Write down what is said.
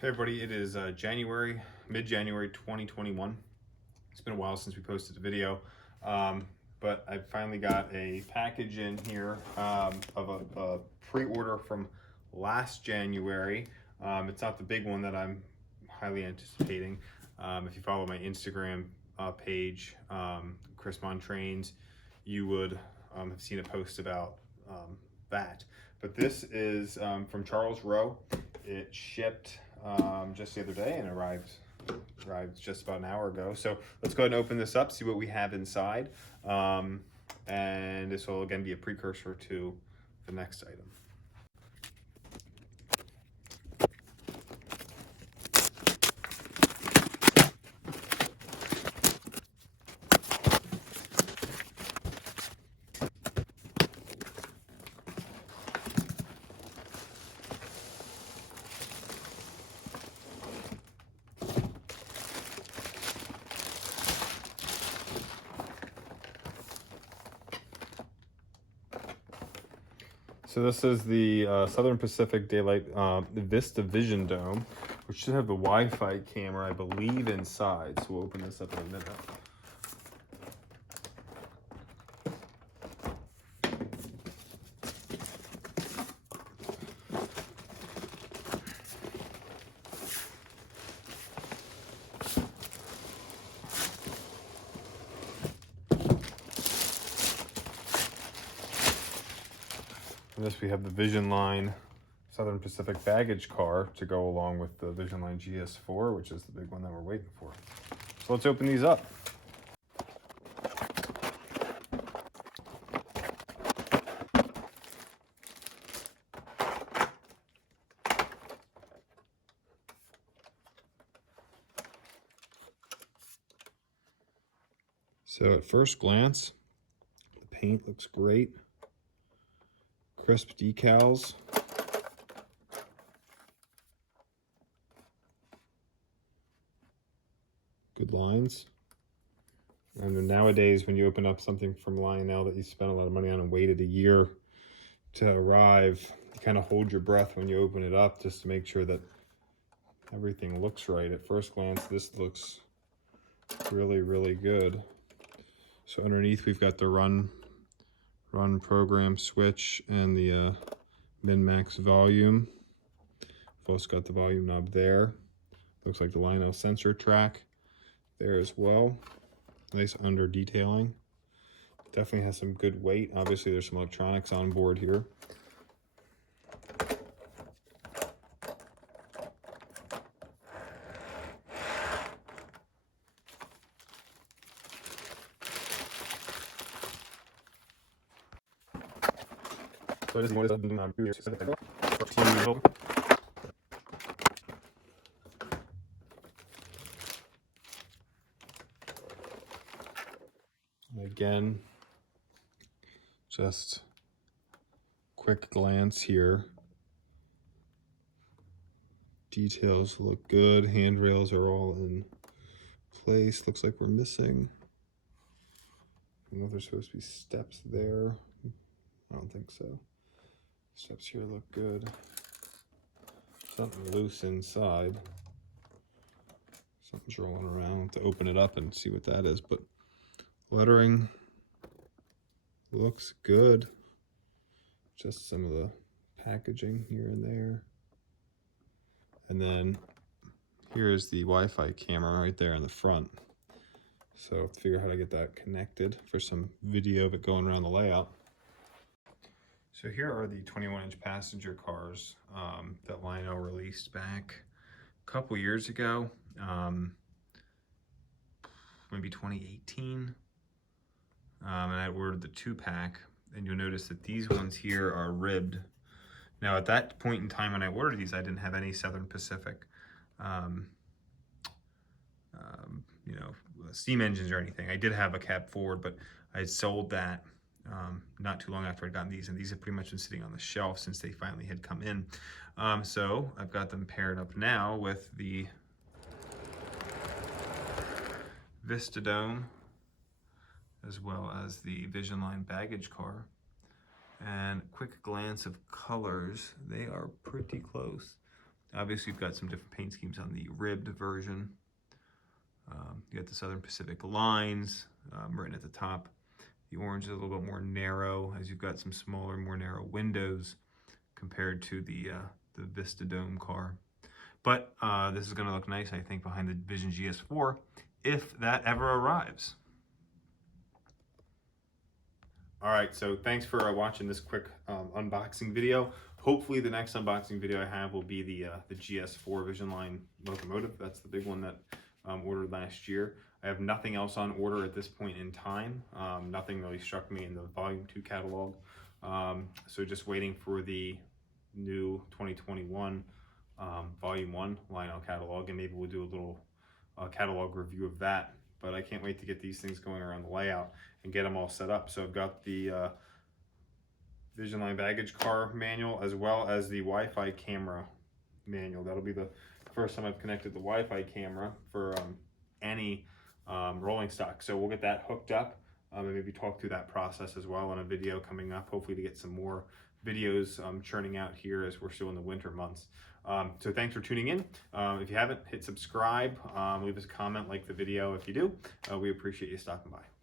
Hey everybody, it is mid-January 2021. It's been a while since we posted a video, but I finally got a package in here of a pre-order from last January. It's not the big one that I'm highly anticipating. If you follow my Instagram page, Chris Montrains, you would have seen a post about that. But this is from Charles Rowe. It shipped just the other day and arrived just about an hour ago. So let's go ahead and open this up, see what we have inside. And this will again be a precursor to the next item. So this is the Southern Pacific Daylight VistaVision Dome, which should have the Wi-Fi camera, I believe, inside. So we'll open this up in a minute. In this we have the Visionline Southern Pacific baggage car to go along with the Visionline GS4, which is the big one that we're waiting for. So let's open these up. So at first glance, the paint looks great. Crisp decals. Good lines. And nowadays, when you open up something from Lionel that you spent a lot of money on and waited a year to arrive, you kind of hold your breath when you open it up just to make sure that everything looks right. At first glance, this looks really, really good. So underneath, we've got the run program switch and the min-max volume. We've also got the volume knob there. Looks like the Lionel sensor track there as well. Nice under detailing. Definitely has some good weight. Obviously there's some electronics on board here. So this is again, just quick glance here. Details look good. Handrails are all in place. Looks like we're missing. I don't know if there's supposed to be steps there. I don't think so. Steps here look good. Something loose inside. Something's rolling around. To open it up and see what that is, but lettering looks good. Just some of the packaging here and there. And then here's the Wi-Fi camera right there in the front. So figure out how to get that connected for some video of it going around the layout. So here are the 21-inch passenger cars that Lionel released back a couple years ago, maybe 2018. And I ordered the 2-pack, and you'll notice that these ones here are ribbed. Now at that point in time when I ordered these, I didn't have any Southern Pacific, steam engines or anything. I did have a cab forward, but I sold that not too long after I'd gotten these, and these have pretty much been sitting on the shelf since they finally had come in. So I've got them paired up now with the Vista Dome as well as the Visionline baggage car. And quick glance of colors, they are pretty close. Obviously, you've got some different paint schemes on the ribbed version. You got the Southern Pacific lines written at the top. The orange is a little bit more narrow, as you've got some smaller, more narrow windows compared to the Vista Dome car. But this is going to look nice, I think, behind the Vision GS4, if that ever arrives. All right, so thanks for watching this quick unboxing video. Hopefully the next unboxing video I have will be the GS4 Visionline locomotive. That's the big one that ordered last year. I have nothing else on order at this point in time. Nothing really struck me in the Volume 2 catalog. So just waiting for the new 2021 Volume 1 Lionel catalog, and maybe we'll do a little catalog review of that. But I can't wait to get these things going around the layout and get them all set up. So I've got the Visionline baggage car manual, as well as the Wi-Fi camera manual. That'll be the first time I've connected the Wi-Fi camera for any rolling stock. So we'll get that hooked up and maybe talk through that process as well in a video coming up, hopefully to get some more videos churning out here as we're still in the winter months. So thanks for tuning in. If you haven't, hit subscribe, leave us a comment, like the video if you do. We appreciate you stopping by.